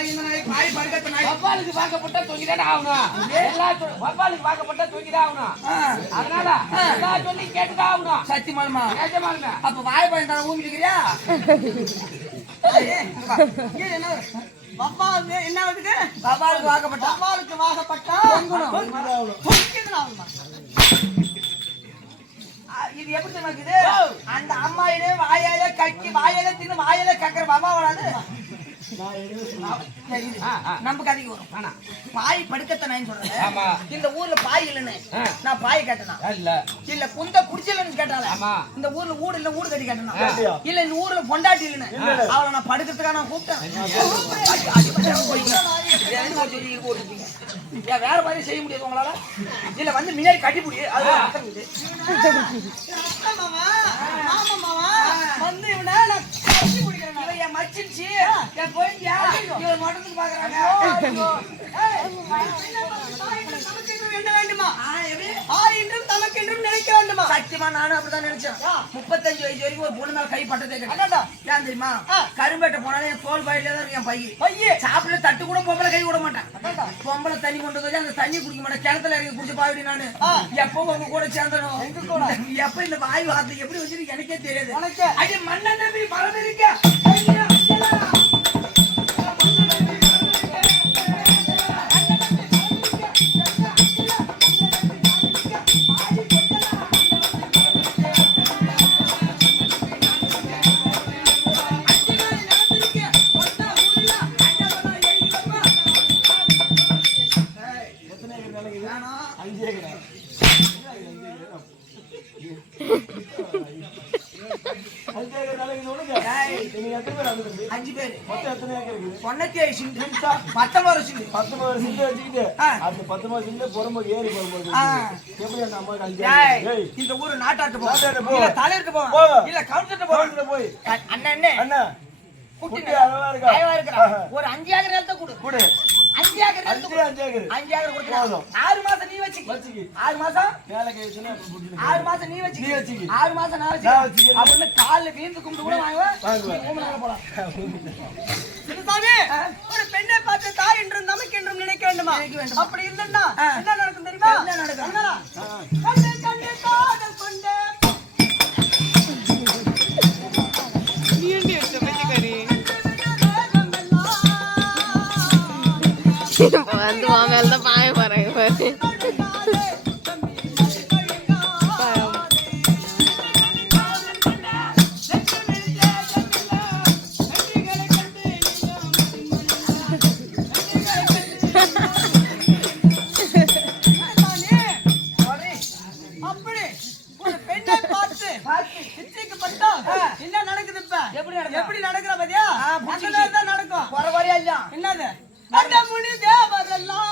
பாய் படுக்கத்த நாய் வவ்வாலுக்கு வாக்கப்பட்ட தொங்கிதான் ஆகணும். எல்லா வவ்வாலுக்கு வாக்கப்பட்ட தொங்கிதான் ஆகணும். அதனால எல்லா சொல்லி கேட்டுதான் ஆகணும். சத்தியமாலுமா நிஜமாலுமே. அப்ப வாய் பழம் தான் ஊமிக்கிறியா என்ன வந்து வவ்வாலுக்கு வாக்கப்பட்ட இது எப்படி இருக்குது? அந்த அம்மாயிலே வாயால கக்கி வாயால தின்னு வாயால கக்கிற பாபா வராது. நம்ம கதைக்கு வரும். பாய் படுக்கத்தான் சொல்றேன். இந்த ஊர்ல பாய் இல்லன்னு நான் பாய் கேட்டனா இல்ல குந்த குடிச்சலன்னு கேட்டால இந்த ஊர்ல ஊடு இல்ல ஊடு கட்டி கேட்டனா இல்ல இந்த ஊர்ல பொண்டாட்டி இல்லன்னு அவளை நான் படுக்கிறதுக்காக நான் கூப்பிட்டேன். வேற மாதிரி செய்ய முடியாது உங்களால. இல்ல வந்து முன்னாடி கட்டி புடி அது வந்து இவனை நான் கட்டி பிடிக்கிறேன். என் மச்சிருச்சு என் போயிட்டியா இவன் மட்டத்துக்கு பாக்குறாங்க. என்ன வேண்டுமா தமக்கென்றும் நினைக்க வேண்டுமா? சத்தியமா நானும் அப்படிதான் நினைச்சேன். 35 வயசு வரைக்கும் ஒரு பொண்ணு மேல கை பட்டதே கிடையாது. ஏன் தெரியுமா? கரும்பேட்டை போனாலே என் தோல் பயில தான் என் பைய சாப்பிட தட்டு கூட பொம்பளை கை விட மாட்டேன். பொம்பளை தண்ணி கொண்டு வந்து அந்த தண்ணி குடிக்க மாட்டேன். கிணத்துல இறங்கி குடிச்சு பாவிடி. நானு எப்போ உங்க கூட சேர்ந்தனும் எப்ப இந்த வாய் வார்த்தை எப்படி வச்சிருக்கு எனக்கே தெரியாது. அடி மண்ண நம்பி மரம் இருக்க இந்த ஊரு நாட்டாட்டு போய் தலையிட்டு போவோம் இல்ல கவுன்சிட்டு போய் அண்ணா குட்டி ஒரு 5 ஏக்கர் நிலத்தை கொடு. 5 ஏக்கர் 5 ஏக்கர் கொடுத்து 6 மாசம் நீ வச்சுக்க. 6 மாசம் வேலை கேச்சுனா 6 மாசம் நீ வச்சுக்க. 6 மாசம் நான் வச்சுக்க. அப்ப கால்ல வீந்து கும்பிட்டு கூட வாங்குவ போலாம். சிறுசாமி ஒரு பெண்ணை பார்த்து தாய் என்றும் நமக்கு என்றும் நினைக்க வேண்டுமா? அப்படி இல்லன்னா என்ன நடக்கும் தெரியுமா? என்ன நடக்கும்? கண்ணே கண்ணே காதல் கொண்டே வந்து மேல தான் பாய போறாங்க பாரு. என்ன நடக்குது இப்ப? எப்படி நடக்குற பாத்தியா? நடக்கும் குறவரையா இல்ல என்னது அண்டமுனி தேவரெல்லாம்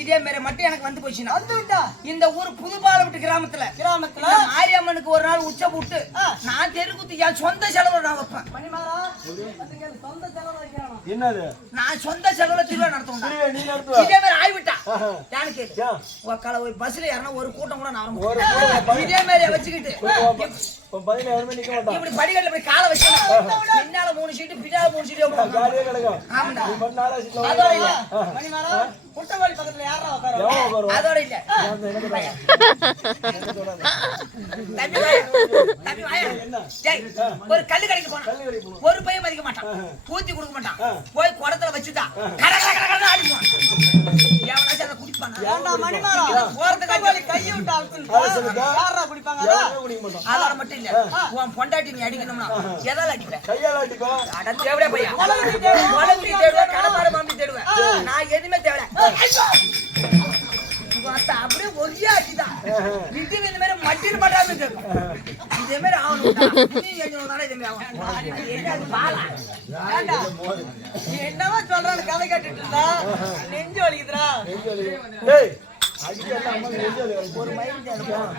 இதே மாதிரி மட்டும் எனக்கு வந்து போச்சுன்னா இந்த ஊர் புதுபாலப்பட்டு கிராமத்துல மாரியம்மனுக்கு ஒரு நாள் உச்ச போட்டு நான் தெருக்குத்தி என் சொந்த செலவு நான் வைப்பேன். நான் சொந்த செலவுல திருவிழா நடத்துவேன். இதே மாதிரி ஆய்விட்டா எனக்கு போய் பஸ்ல யாருன்னா ஒரு கூட்டம் கூட நான் இதே மாதிரி வச்சுக்கிட்டு இப்படி படிக்கட்டுல போய் காலை வச்சு என்னால 3 சீட்டு பின்னாடி முடிச்சிட்டே போவாங்க. ஜாலியா கிடக்கும். ஆமாடா. நீ மட்டும் நாளா சீட்ல அதோட இல்ல. உட்காரு. மணிமாரா, குட்டவாளி பக்கத்துல யாரா எவன் உட்காருவா? உட்காருவா? அதோட இல்ல. அந்த எனக்கு தான். தம்பி வாயா. தம்பி வாயா. டேய், ஒரு கல்லு கடைக்கு போனா. கல்லு கடைக்கு போகணும். ஒரு பைய மதிக்க மாட்டான். ஊத்தி கொடுக்க மாட்டான். போய் குடத்துல வச்சுட்டா. கட கட கட கட ஆடிடுவான். எவனாச்சும் அதை குடிப்பானா? ஏண்டா மணிமாரா, போறதுக்கு கையை விட்டு சொல்லுங்க. யாரா குடிப்பாங்க? யாருமே குடிக்க மாட்டோம். அதோட மட்டும் இல்ல. உன் பொண்டாட்டி நீ அடிக்கணும்னா எதால அடிப்ப? கையால அடிப்போம். அடந்து எவ்வளவு பையா? உலகத்தை தேடுவேன், கடப்பார மாம்பி தேடுவேன். நான் எதுவுமே தேவை. அப்படியே ஒரே அடிதான். இது இந்த மாதிரி மட்டில் பட்டாம கேட்கும். இதே மாதிரி ஆகணும். என்னவா சொல்றான்னு கதை கேட்டுட்டு இருந்தா நெஞ்சு வலிக்குதுடா. டேய், அடிக்க அம்மா நெஞ்சு வலி வரும். ஒரு மயில் தேடுவோம்.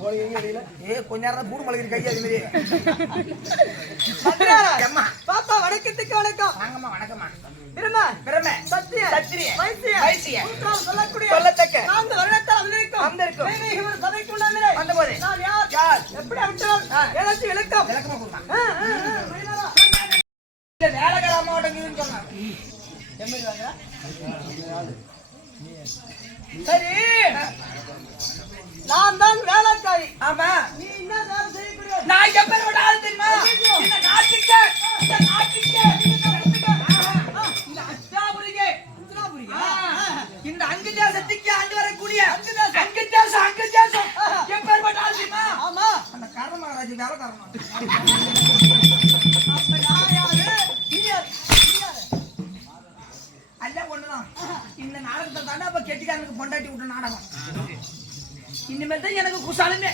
போறீங்க எங்க அடியில? கொஞ்ச நேரம் பூடு மலைக்கு கை அது மாதிரி. அம்மா பாப்பா வணக்கத்துக்கு வணக்கம். வாங்கம்மா, வணக்கம்மா. பிரமை சத்திய சத்திரிய வைசிய சொல்லக்கூடிய சொல்லத்தக்க நான்கு வருடத்தால் வந்திருக்கும் வந்திருக்கும். தெய்வீக சபைக்கு உள்ளாமே வந்தபோது நான் யார் எப்படி விட்டால் எனக்கு விளக்கம் விளக்கமா கொடுமா. வேலைக்கார மாவட்டம் சொன்னாங்க. எம்எல்ஏ வாங்க. சரி, நான் தான் வேலைக்காரி. ஆமா, நீ என்ன வேலை செய்யக்கூடிய நான் எப்பேற்பட்ட ஆள் தெரியுமா? இந்த நாட்டுக்கு இந்த அஷ்டாபுரிக்கு இந்த அங்கு தேசத்துக்கு ஆண்டு வரக்கூடிய அங்கு தேசம் எப்பேற்பட்ட ஆள் தெரியுமா? ஆமா அந்த கர்ம மகாராஜ் வேலை காரணம். அப்ப நான் யாரு நீ யாரு அல்ல ஒண்ணுதான். இந்த நாடகத்தை தானே அப்ப கெட்டிக்காரனுக்கு பொண்டாட்டி விட்ட நாடகம். இனிமேல் தான் எனக்கு குசாலுமே.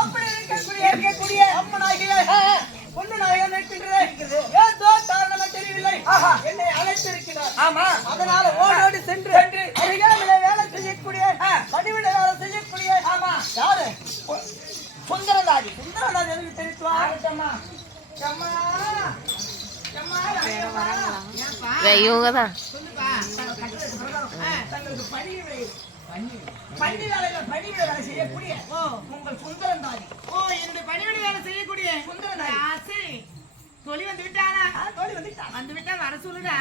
அப்படி இருக்கக்கூடிய அம்மனாகிலே பொண்ணு நாயகன் இருக்கின்றேன். ஏதோ காரணம் தெரியவில்லை. என்னை அழைத்திருக்கிறார். ஆமா, அதனால ஓடோடி சென்று அருகாமையிலே வேலை செய்யக்கூடிய பணிவிட வேலை செய்யக்கூடிய ஆமா. யாரு சுந்தரதாரி. சுந்தரநாத் எனக்கு தெரிவித்துவா. ஆகட்டம்மா. அம்மா, அம்மா, அம்மா. ஏன்பா? இவங்க தான் தங்களுக்கு பணிவிட வேலை செய்யக்கூடிய உங்கள் சுந்தரந்தாரி. என்னுடைய பணிவிட வேலை செய்யக்கூடிய சுந்தரந்தாரி. தொழில் வந்து விட்டானா? தொழில் வந்து விட்டா வர சொல்லுடா.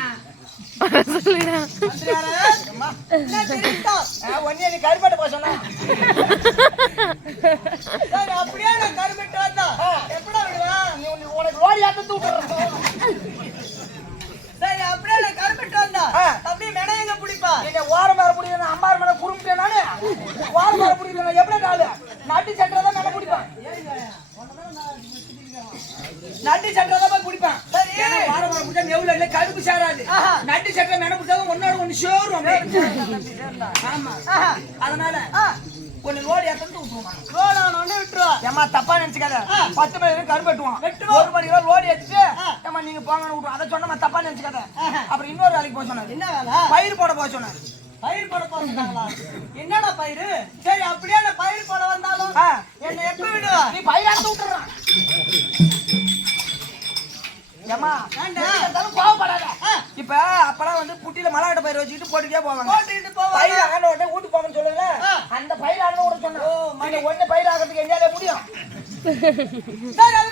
சொல்லுடா. ஒன்னே நீ கருப்பாட்டு போக சொன்னா அப்படியே நான் கருமிட்டு வந்தா எப்படா விடுவா? நீ உனக்கு லோடி ஆத்து விட்டுறேன். சரி அப்படியே நான் கருமிட்டு வந்தா தம்பி மெனையங்க பிடிப்பா. நீங்க ஓரம் மேல பிடிக்கல, அம்மாறு மேல குறும்பிட்டேன் நானு. ஓரம் மேல பிடிக்கல, எப்படி நாளு நட்டு சட்டை தான் மேல பிடிப்பேன். நட்டு சட்டை தான் போய் பிடிப்பேன். சரி, வாரம் மேல பிடிச்சா நெவுல இல்ல கருப்பு சேராது. நட்டு சட்டை மேல பிடிச்சா ஒன்னோட ஒண்ணு சேரும். ஆமா, அதனால கொஞ்சம் லோடி ஏத்தந்து விட்டுருவான். ரோடானே விட்டுருவா. ஏமா தப்பா நினைச்சுக்காத. 10 மணி வரைக்கும் கரும்பு வெட்டுவான். 1 மணி வரை லோடி ஏத்திட்டு ஏமா நீங்க போங்கன்னு விட்டுருவோம். அதை சொன்னமா தப்பா நினைச்சுக்காத. அப்புறம் இன்னொரு வேலைக்கு போக சொன்னாரு. என்ன வேலை? பயிர் போட போக சொன்னாரு. பயிர் போட போறாங்களா? என்னடா பயிர்? சரி அப்படியே அந்த பயிர் போட வந்தாலும் என்ன எப்ப விடுவா? நீ பயிராத்து விட்டுறான். ஏமா கோவப்படாத. இப்ப அப்பெல்லாம் வந்து புட்டியில மலாட்ட பயிர் வச்சுக்கிட்டு போட்டுட்டே போவாங்க. போட்டுக்கிட்டு போவாங்க. பயிர் ஆன உடனே வீட்டு போகணும்னு சொல்லுங்க. அந்த பயிர் ஆன உடனே சொன்னேன் ஒண்ணு பயிர் ஆகிறதுக்கு எங்கேயால முடியும். சரி அது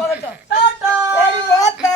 போகட்டும். டாடா. சரி, போத்தா.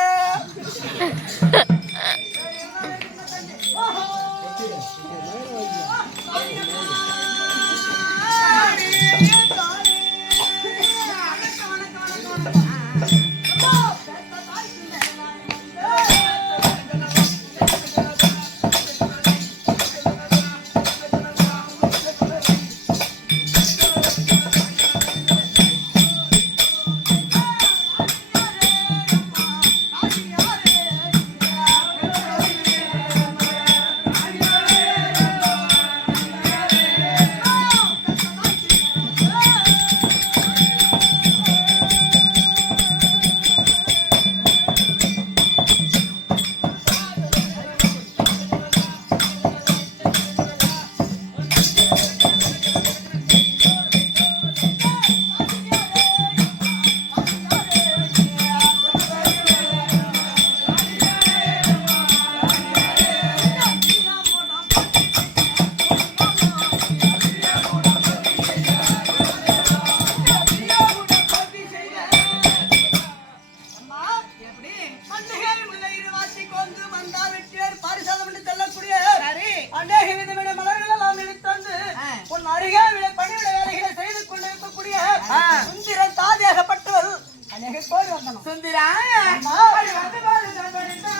எனக்கு கோடி வரணும் சுந்தரா அம்மா. அடி வந்து பாரு தங்கடிதா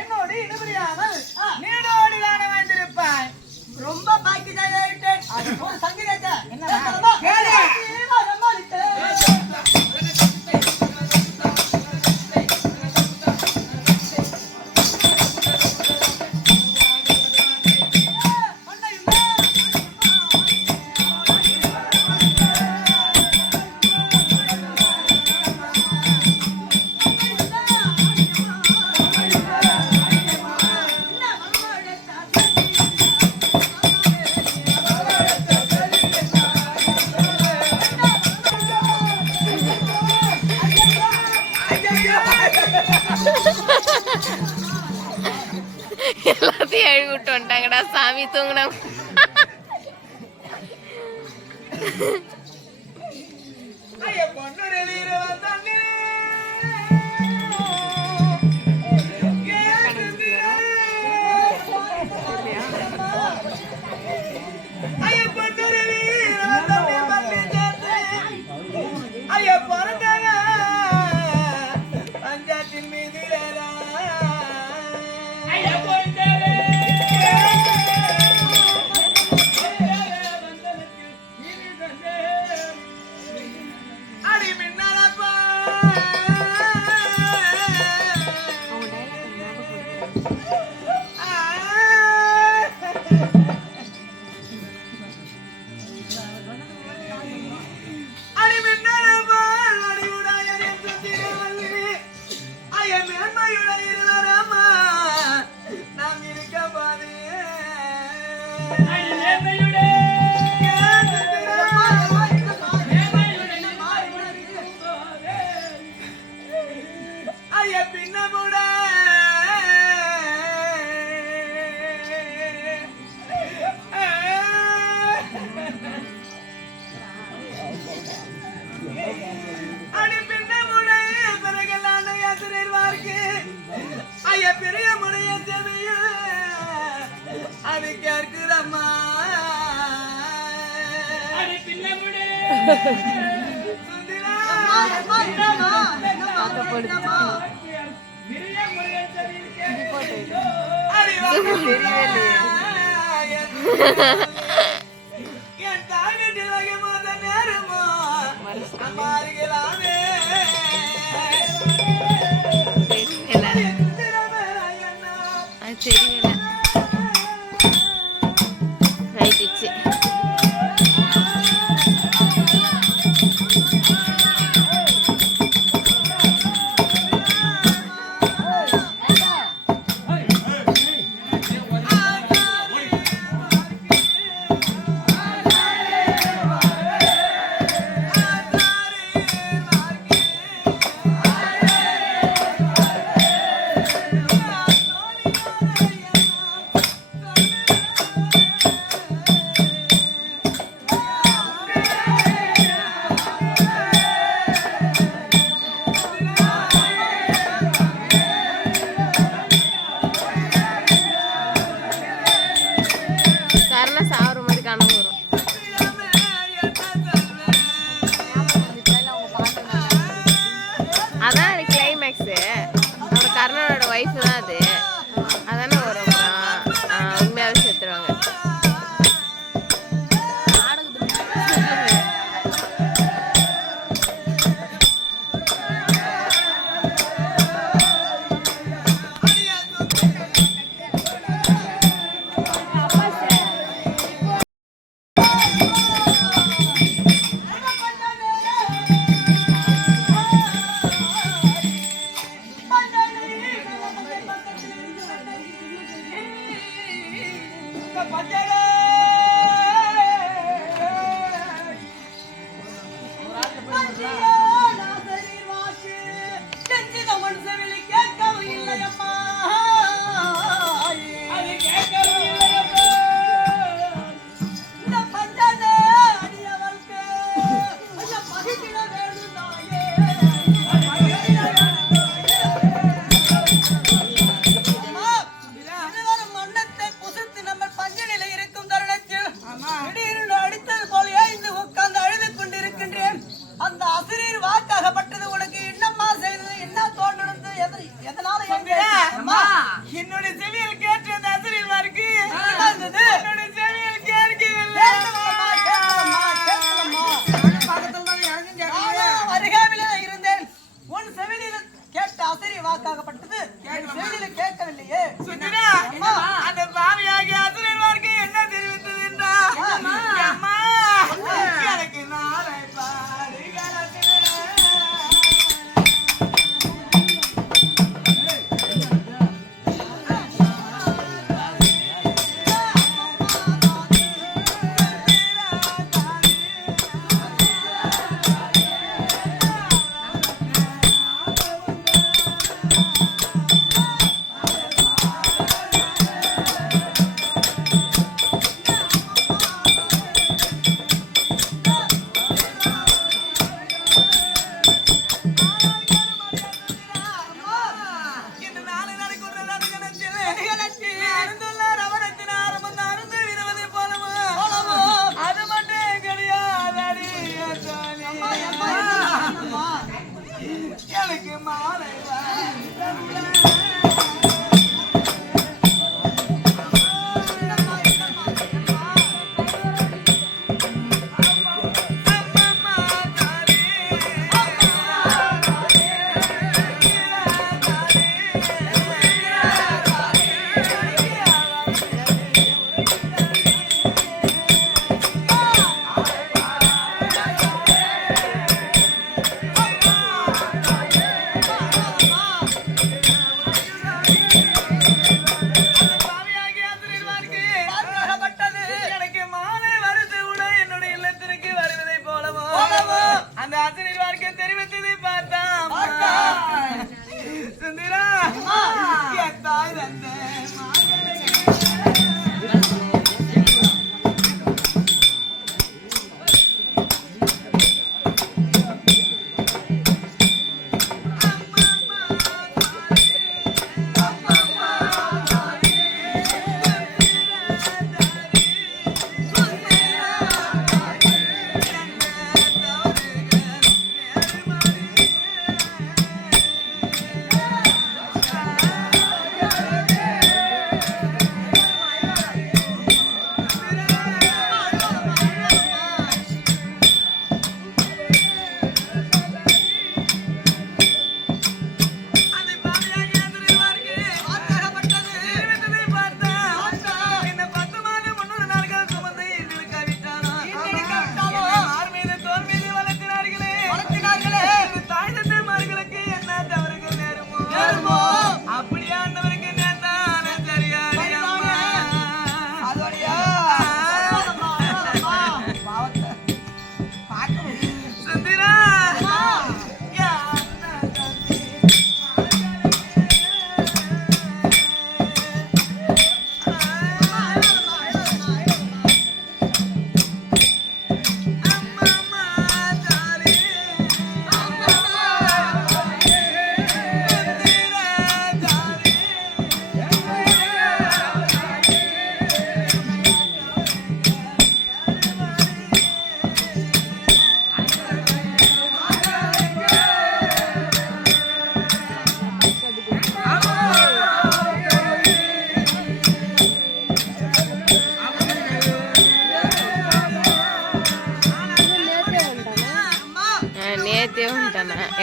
என்னோடு இடுபடியாமல் நீடோடி தானே வந்திருப்பாய். ரொம்ப பாக்கியதாயிட்டேன் ஒரு சங்கீதத்தை என்னடா? கேளு. எல்லாத்தையும் எழுதி விட்டு வந்துட்டாங்கடா சாமி தூங்கினோம். ஐய பொண்ணு வெளியில வந்தானே ஐய பொண்ணு வெளியில வந்தானே பள்ளி சேர்த்து ஐய பிறந்தாங்க பஞ்சாயத்தின் மீது ஐய பொண்ணு அடி மின்னலப்பா அடி மின்னலப்பா அடி உடாயன் சுத்திரவல்லி ஐய மேன்மையுடைய இருவரம்மா நாம் இருக்க பாரு அடி மேன்மையுடைய ஐய பின்னமுட அடி பின்னமுட பிறகெல்லாம் ஆசிரியர்வார்க்கு ஐய பெரிய முடைய செவியில் அது கேட்கிறம்மா அடி பின்னமுட என் தாய்நாட்டில் வகையும் போத நேரமோ மாறுகளாமே தெரியல ரைட்டுச்சு. ஆ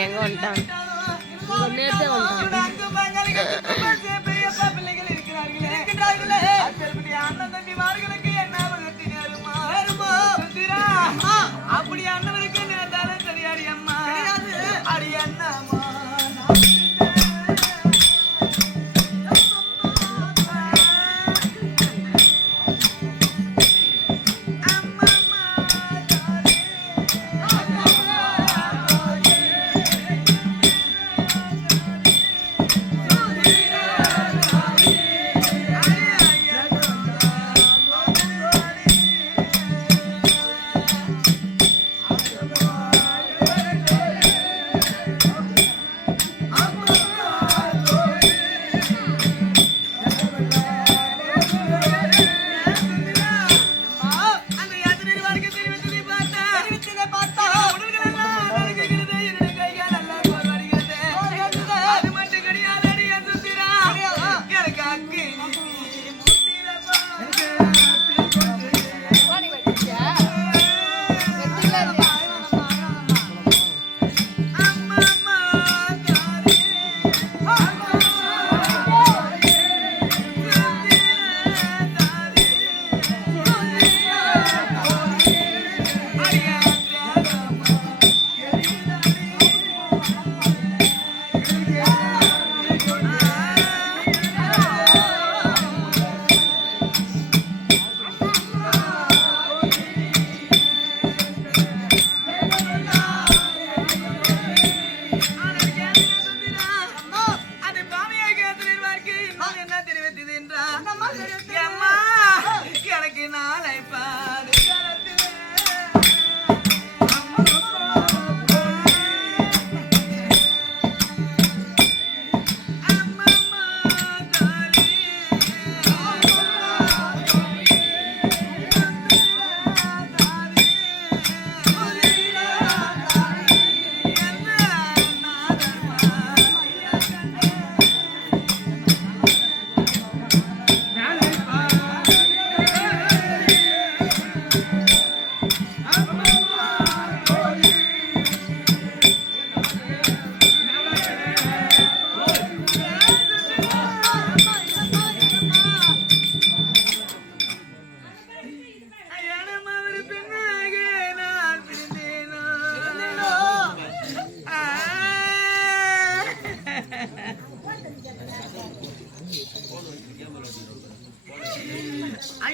எங்க வந்துட்டான் நேத்தே வந்துட்டான் அங்கு மங்களுக்கு பெரியப்பா பிள்ளைகள் இருக்கிறார்களே அண்ணன் தம்பிமார்களுக்கு என்ன வகத்தினருமா அப்படி அண்ணனுக்கு நேர்ந்தாலும் தெரியாது அம்மா அடி அண்ணாமா எனக்கு நாளை பாடு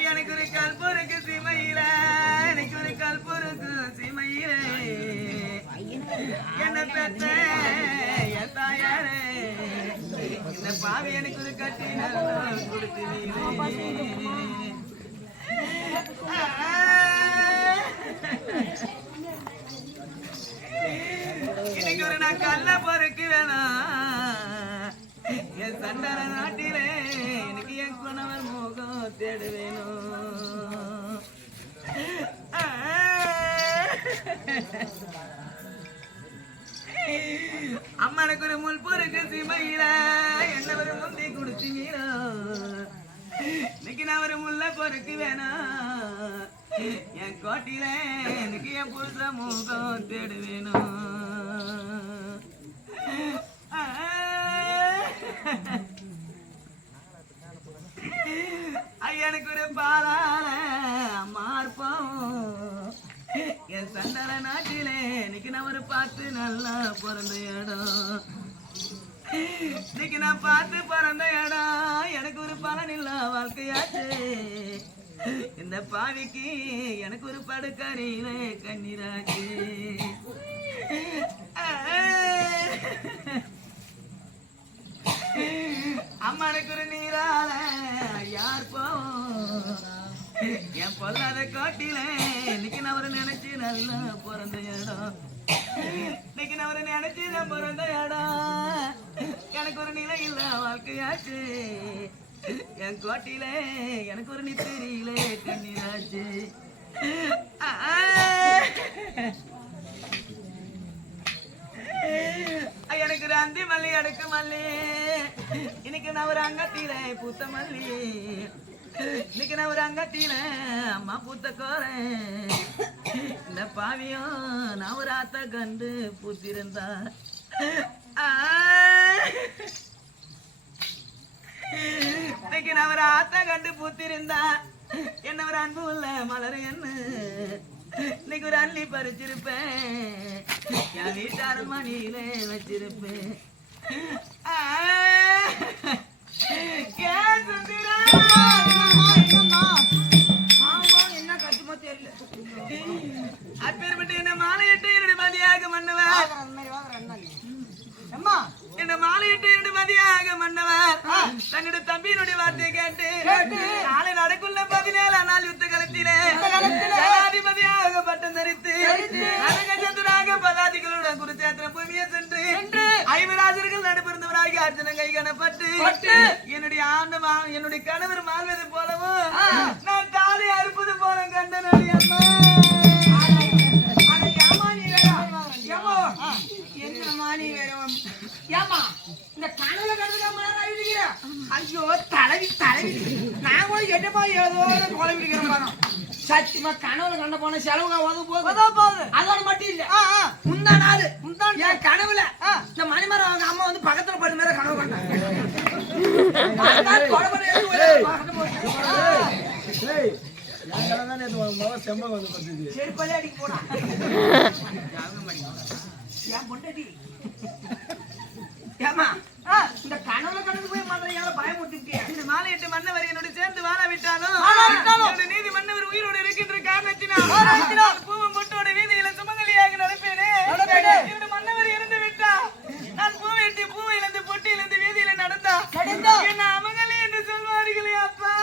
எனக்கு ஒரு கல்பொருக்கு சிமையில எனக்கு ஒரு கல்பொருக்கு சிமையில என்ன பெற்ற என் தாயாரே இந்த பாவி எனக்கு ஒரு கட்டி கொடுத்து இன்னைக்கு ஒரு நான் கல்ல பொறுக்கு வேணாம் என் சண்டன நாட்டிலே எனக்கு என் கணவர் முகம் தேட வேணும் அம்மனுக்கு ஒரு முள் பொறுக்கு சிமையில என்ன ஒரு முந்தி குடிச்சிங்களா இன்னைக்கு நான் ஒரு முல்ல பொறுக்கு வேணாம் என் கோட்டில எனக்கு என் புருஷ முகம் தேட வேணும் எனக்கு ஒரு பாலால மார்பம் என் சண்டல நாட்டிலே இன்னைக்கு நான் ஒரு பார்த்து நல்லா பிறந்த இடம் இன்னைக்கு நான் பார்த்து பிறந்த இடம் எனக்கு ஒரு பலன் இல்ல வாழ்க்கையாச்சு இந்த பாவிக்கு எனக்கு ஒரு படுக்கறையில கண்ணீராச்சு அம்மனுக்கு ஒரு நீரால யார் போவோம் என் பொல்லாத காட்டில இன்னைக்கு நான் ஒரு நினைச்சு நல்லா பிறந்த இடம் இன்னைக்கு நான் ஒரு நினைச்சு நான் பிறந்த இடம் எனக்கு ஒரு நிலை இல்ல வாழ்க்கையாச்சு என் கோட்டில எனக்கு ஒரு நித்திரியில கண்ணீராச்சு எனக்கு ஒரு அந்தி மல்லி அடுக்கு மல்லி இன்னைக்கு நான் ஒரு அங்கத்தில பூத்த மல்லி இன்னைக்கு நான் ஒரு அங்கத்தில அம்மா பூத்த கோரேன் இந்த பாவியும் நவராத்த கண்டு பூத்திருந்தா இன்னைக்கு நவராத்த கண்டு பூத்திருந்தா என்ன ஒரு அன்பு உள்ள மலர் என்ன இன்னைக்கு ஒரு அள்ளி பறிச்சிருப்பேன் என் வீட்டார மணியில வச்சிருப்பேன் என்ன கட்டுமோ தெரியல அப்பேற்பட்டு என்ன மாலையிட்டு என்னுடைய மதியாக மன்னவர் என்ன மாலையிட்டு என்னுடைய மதியாக மன்னவர் தன்னுடைய தம்பியினுடைய வார்த்தையை கேட்டு நாளை நடக்குள்ள 17 நாள் யுத்த களத்திலே ஜனாதிபதியாக பட்டம் தரித்து சதுராக பதாதிகளுடன் குருச்சேத்திரம் பூமியை சென்று ஐவராஜர்கள் நடுபிறந்தவராக அர்ஜுனன் கை காணப்பட்டு என்னுடைய கணவர் மாழ்வது போலவும் நான் தாலி அறுப்பது போல கண்டன் அம்மா இந்த கனவுல கண்டுக்காம ஐயோ தலைவி நான் கூட என்னப்பா ஏதோ கொலை பிடிக்கிறேன் சத்தியமா கனவுல கண்ட போன செலவு போகுது அதோட மட்டும் இல்ல முந்தா நாள் என் கனவுல இந்த மணிமரம் அவங்க அம்மா வந்து பக்கத்துல படுற மாதிரி கனவு பண்ணாங்க செருப்பலே அடிக்க போனா ஏன் பொண்டாட்டி ஏமா இந்த கனவுல கடந்து போய் மதுரையால பயமுறுத்திட்டியா இந்த மாலையிட்டு மன்னவர் என்னோட சேர்ந்து வாழ விட்டாலும் நீதி மன்னவர் உயிரோடு இருக்கின்ற காரணத்தினால் பூவும் பொட்டோட வீதியில சுமங்கலியாக நடப்பேனே என்னோட மன்னவர் இறந்து விட்டா நான் பூவையிட்டு பூவிலிருந்து பொட்டியிலிருந்து வீதியில நடந்தா என்ன அமங்கலி என்று சொல்வார்களே அப்பா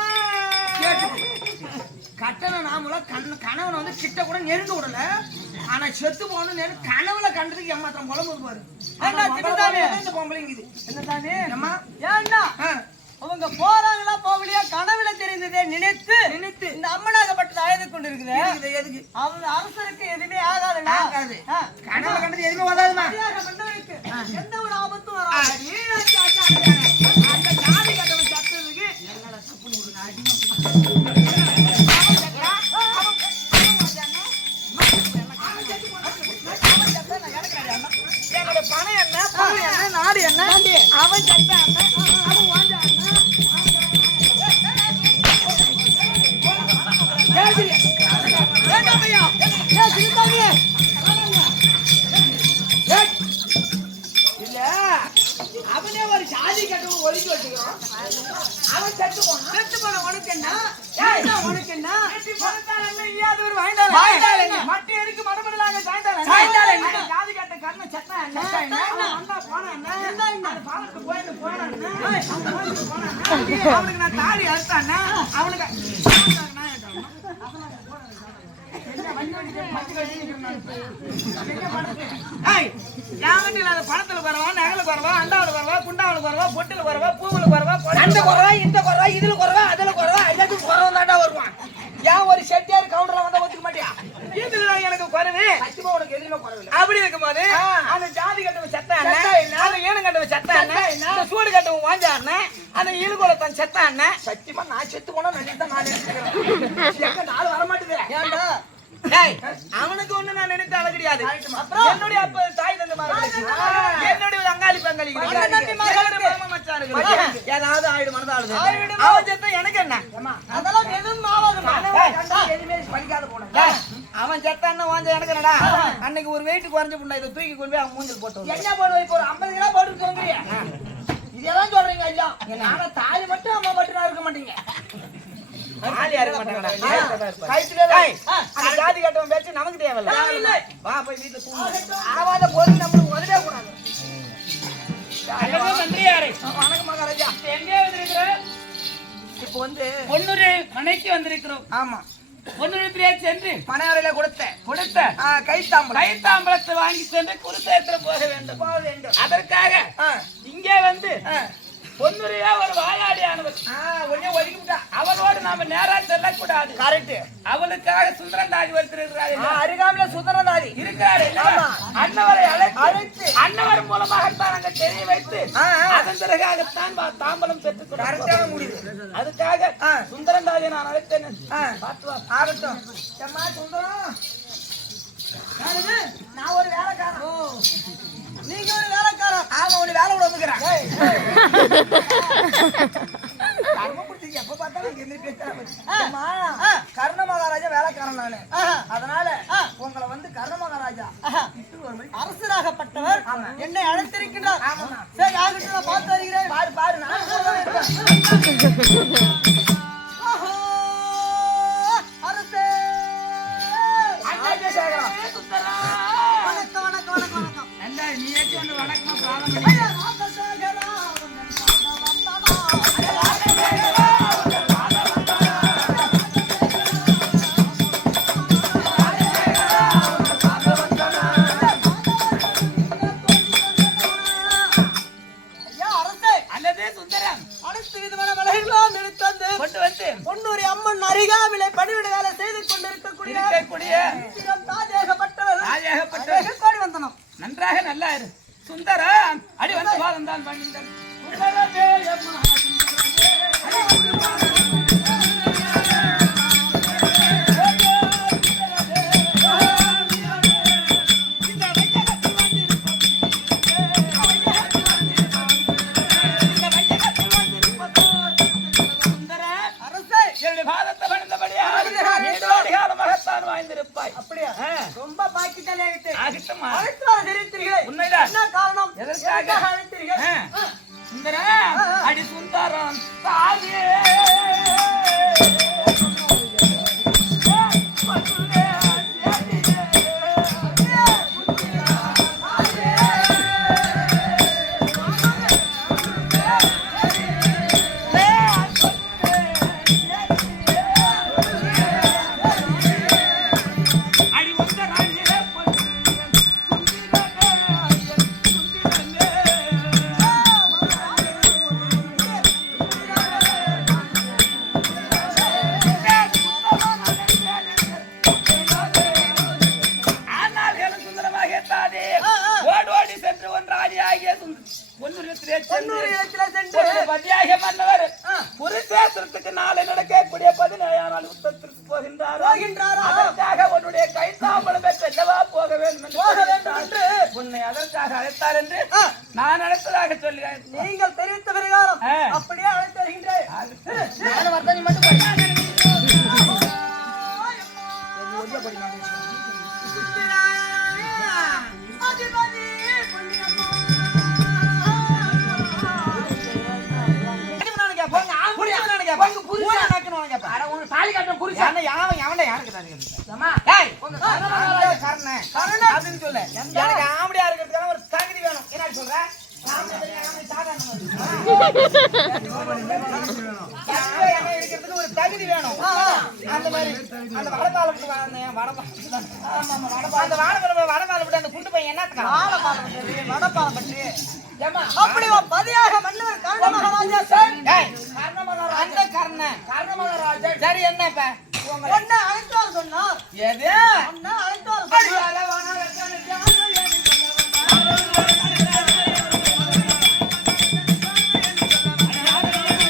கட்டண நாமல கணவன் வந்து கிட்ட கூட நெருங்க விடல ஆனா செத்து போன கனவுல கண்டதுக்கு ஏமாத்திரம் புலம்புது பாரு இந்த பொம்பளைங்குது என்னதானே ஏன்னா அவங்க போறாங்களா போகலையா கனவுல தெரிந்ததே நினைத்து இந்த அம்மனாகப்பட்டது அழுது கொண்டு இருக்குது எதுக்கு அவங்க அரசருக்கு எதுவுமே ஆகாது கனவுல கண்டது எதுவுமே வராதுமா எந்த ஒரு ஆபத்தும் வராது அந்த ஜாதி கட்டவன் சத்துறதுக்கு என்னோட தப்பு பணம் என்ன நாடு என்ன அவன் சட்ட அவன் வாஞ்ச இல்ல அவனே ஒரு ஜாதி கட்டவும் ஒதுக்கி வச்சுக்கிறான் அவன் செத்து போன உனக்கு என்ன உனக்கு என்ன ஒரு வாய்ந்தாள் மட்டி எருக்கு மறுபடியாக சாய்ந்தாள் ஜாதி கட்ட கண்ண சட்டா அவனுக்கு நான் தாடி அறுத்தான்னா அவனுக்கு பணத்துல குறவா நகல குறவா அண்டாவில் குறவா குண்டாவில் குறவா பொட்டில குறவா பூவுல குறவா அந்த குறவா இந்த குறவா இதுல குறவா அதுல குறவா எல்லாத்துக்கும் குறவா தாண்டா வருவான் ஏன் ஒரு செட்டியார் கவுண்டர்ல வந்தா ஒத்துக்க மாட்டியா இதுல எனக்கு குறவு சத்தியமா உனக்கு எதுவுமே குறவு அப்படி இருக்கும்போது அந்த ஜாதி கட்டவன் சட்டான அந்த ஏனம் கட்டவன் சட்டான அந்த சூடு கட்டவன் வாஞ்சான அந்த இழுகோலத்தான் சட்டான சத்தியமா நான் செத்து போனா நடித்தான் நான் எடுத்துக்கிறேன் நாலு வர மாட்டேங்கிறேன் ஏன்டா அவனுக்கு ஒண்ணு நான் நினைத்து அழ கிடையாது என்னுடைய அப்ப தாய் தந்த மாதிரி என்னுடைய அங்காளி பங்காளி ஏதாவது ஆயிடு மனதாளுது அவன் செத்தா எனக்கு என்ன அதெல்லாம் எதுவும் எதுவுமே படிக்காத போன அவன் செத்தான்னு வாஞ்ச எனக்கு என்னடா அன்னைக்கு ஒரு வெயிட் குறைஞ்ச புண்ணா இதை தூக்கி கொண்டு போய் அவன் மூஞ்சல் போட்டு என்ன போடுவோம் இப்போ ஒரு 50 கிலோ போட்டு போங்கிறியா இதெல்லாம் சொல்றீங்க ஐயா ஆனா தாலி மட்டும் அம்மா மட்டும் இருக்க மாட்டீங்க ஜாதி கட்டவன் பேச்சு நமக்கு தேவையில்லை வா போய் வீட்டுல ஆவாத போது நம்மளுக்கு உதவே கூடாது வணக்கம் மகாராஜா எங்கே வந்திருக்கிற இப்ப வந்து பொன்னூர் மனைக்கு வந்திருக்கிறோம் ஆமா பொன்னூரத்திலே சென்று பனையாறையில கொடுத்த கைத்தாம்பளத்தை வாங்கி சென்று குருத்தேத்திரம் போக வேண்டும் அதற்காக இங்கே வந்து பொன்னுரையா ஒரு வாயாடியானவர் ஒன்னே ஒதுக்கிட்டா அவளோடு நாம நேரா செல்லக்கூடாது கரெக்ட் அவளுக்காக சுந்தரந்தாதி வருகிறார் அருகாமையில சுந்தரந்தாதி இருக்கிறாரு அண்ணவரை அழைத்து அண்ணவர் மூலமாகத்தான் அங்க தெரிய வைத்து அதன் பிறகாகத்தான் தாம்பலம் பெற்றுக் கரெக்டாக முடியுது அதுக்காக சுந்தரந்தாதியை நான் அழைத்தேன் ஆகட்டும் சுந்தரம் எப்ப பார்த்தாலும் இங்க இருந்து பேசுறாங்க. கர்ண மகாராஜா வேலைக்காரன் நானு. அதனால உங்களை வந்து கர்ண மகாராஜா அரசராகப்பட்டவர் என்னை அழைத்திருக்கின்றார். சரி ஆகட்டும், நான் பார்த்து வருகிறேன். பாரு பாரு நான் அரசே சுந்தரா வணக்கம் வணக்கம் வணக்கம் வணக்கம். என்ன நீ ஏற்றி ஒன்று வணக்கம் ஐயா, ராசசேகரா, உங்கள் பாத ஐயா, அரசே, அல்லது சுந்தரம் அனைத்து விதமான விலைகளும் எடுத்து கொண்டு வந்து பொன்னூரி அம்மன் அருகாமையிலே பணிவிட வேலை செய்து கொண்டிருக்கக்கூடிய இருக்கக்கூடிய தாஜேகப்பட்டவர் தாஜேகப்பட்டவர் கோடி வந்தனம். நன்றாக நல்லா இரு சுந்தரம் அடி வந்து பாதம் தான் பண்ணிட்டான் சுந்தரமே அம்மா அரசே, என்னுடைய பாதத்தை வணந்தபடியா மகத்தான் வாய்ந்திருப்பாய் அப்படியா? ரொம்ப பாக்கி தலையாகிட்டு ஆகட்டுமா அழைத்தால் தெரிவித்தீர்களே. உண்மைதான். என்ன காரணம்? எதற்காக? எதற்காக அழைத்தீர்கள்? சுந்தரம் அடி சுந்தரம் தாயே அடி வந்த ராணியே ஆனால் என் சுந்தரமாக தானே ஓடோடி சென்று ஒன்று ராணியாகிய பொன்னுரிடத்திலே பொன்னூரிடத்திலே சென்று பதியாக மன்னவர் குருசேத்திரத்துக்கு நாளை நடக்கக்கூடிய 17 நாள் யுத்தத்திற்கு போகின்றாரோ அதற்காக உன்னுடைய கைத்தாம்பலம் பெற்று என்னவா போக வேண்டும் என்று உன்னை அதற்காக அழைத்தார் என்று நான் அழைத்ததாக சொல்லுகிறேன். நீங்கள் தெரிவித்த பிரகாரம் அப்படியே அழைத்து வருகின்றேன். நானும் வரதான், நீ மட்டும் போய். அதிபதி புண்ணியம்மா. தாலி கட்ட புரிசா எவன்டா யாருக்கு தாலி அப்படின்னு சொல்ல. எனக்கு ஆம்படியா இருக்கிறதுக்கான ஒரு தகுதி வேணும். என்ன சொல்ற? இருக்கிறதுக்கு ஒரு தகுதி வேணும். அந்த மாதிரி அந்த வடபாலம் அந்த வடபாலம் விட்டு அந்த குண்டு பையன் என்னத்துக்கு வடபாலம் பற்றி அப்படி பதியாக மன்னர் கர்ண மகாராஜா அந்த கர்ண மகாராஜா சரி என்ன இப்ப என்ன அழைத்தார் சொன்னார். எது அண்ணா